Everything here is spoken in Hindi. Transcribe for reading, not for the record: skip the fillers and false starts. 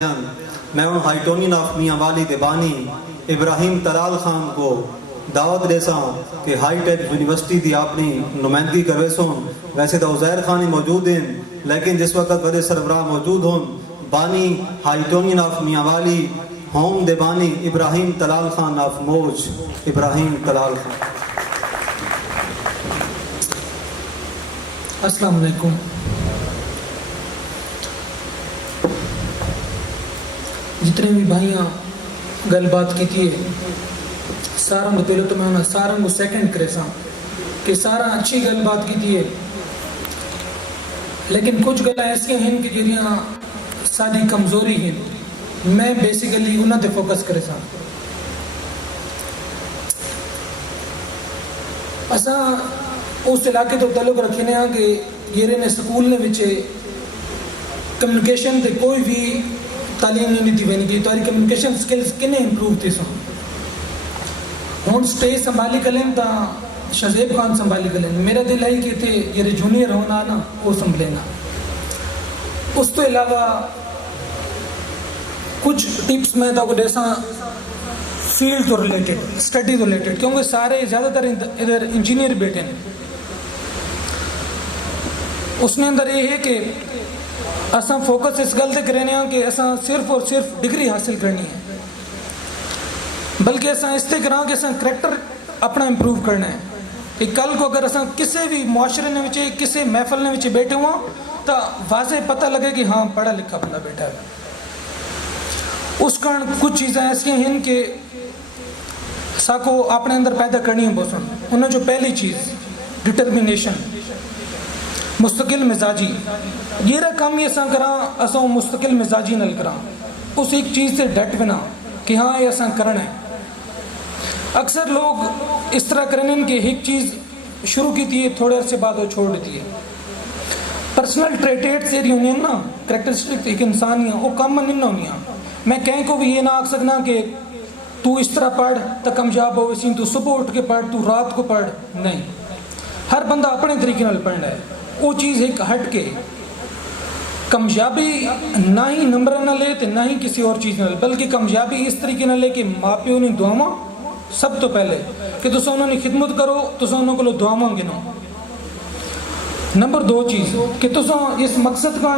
मैं उन हाइटोनियन ऑफ मियाँ वाली देबानी इब्राहिम तलाल खान को दावत देसा कि हाई टेक यूनिवर्सिटी की अपनी नुमाइंदगी करवे सोन। वैसे तो उज़ैर खान ही मौजूद हैं, लेकिन जिस वक्त बड़े सरबराह मौजूद हों बानी हाइटोनियन ऑफ मियाँ वाली होम देबानी इब्राहिम तलाल खान ऑफ मौज। इब्राहिम तलाल खान। अस्सलाम वालेकुम। जितने भी भाइयाँ गलबात की थी सारा को पहले तो मैं सारा को सेकंड करे सा कि सारा अच्छी गलबात की थी, लेकिन कुछ गल ऐसी हैं कि जरिया सारी कमजोरी हैं। मैं बेसिकली उन्होंने फोकस करे सा। असा उस इलाके तो तल्लुक रखने कि जेरे ने स्कूल ने विचे कम्युनिकेशन के कोई भी तालीम नहीं दी वही कि तुम्हारी कम्युनिकेशन स्किल्स किन्ने इंप्रूव थी सो हूँ स्टेज संभाली कलें तो शज़ेब खान संभाली कलें। मेरा दिल है कि थे जेरे जूनियर होना ना वो संभलेना। उस तो अलावा कुछ टिप्स में तो डेसा फील्ड तो रिलेटेड स्टडी तो रिलेटेड, क्योंकि सारे ज़्यादातर इधर इंजीनियर बैठे हैं। उसमें अंदर ये है कि असा फोकस इस गल से करने कि असा सिर्फ और सिर्फ डिग्री हासिल करनी है, बल्कि असा इस करा कि असा करैक्टर अपना इंप्रूव करना है कि कल को अगर असा किसी भी मुआशरे ने विच किसी महफल ने विच बैठे हुआ तो वाजे पता लगे कि हाँ पढ़ा लिखा बंदा बैठा है। उस कारण कुछ चीज़ें ऐसी हैं कि साको अपने अंदर पैदा करनी है बोसन। उन्हें जो पहली चीज़ डिटर्मिनेशन, मुस्तकिल मिजाजी, ये काम ये करा असा मुस्तकिल मिजाजी नल करा उस एक चीज़ से डट बिना कि हाँ ये असा करना है। अक्सर लोग इस तरह करें कि एक चीज़ शुरू की थी थोड़े अरसे बाद वो छोड़ देती है। पर्सनल ट्रेटेट्स होनी ना करैक्टरिस्टिक एक इंसान ही वो कम नहीं होनी। मैं कहीं को भी ये ना आख सकना कि तू इस तरह पढ़ तो कामयाब हो, वैसे तू सुबह उठ के पढ़, तू रात को पढ़, नहीं। हर बंदा अपने तरीके नाल पढ़ना है। वो चीज़ एक हट के कामयाबी ना ही नंबर ना ले तो ना ही किसी और चीज़ ना ले, बल्कि कामयाबी इस तरीके ना ले कि माँ प्यो ने दुआवां सब तो पहले कि तुम उन्होंने खिदमत करो, तुम उन्होंने को दुआवां गिनो। नंबर दो चीज़ कि तुम इस मकसद का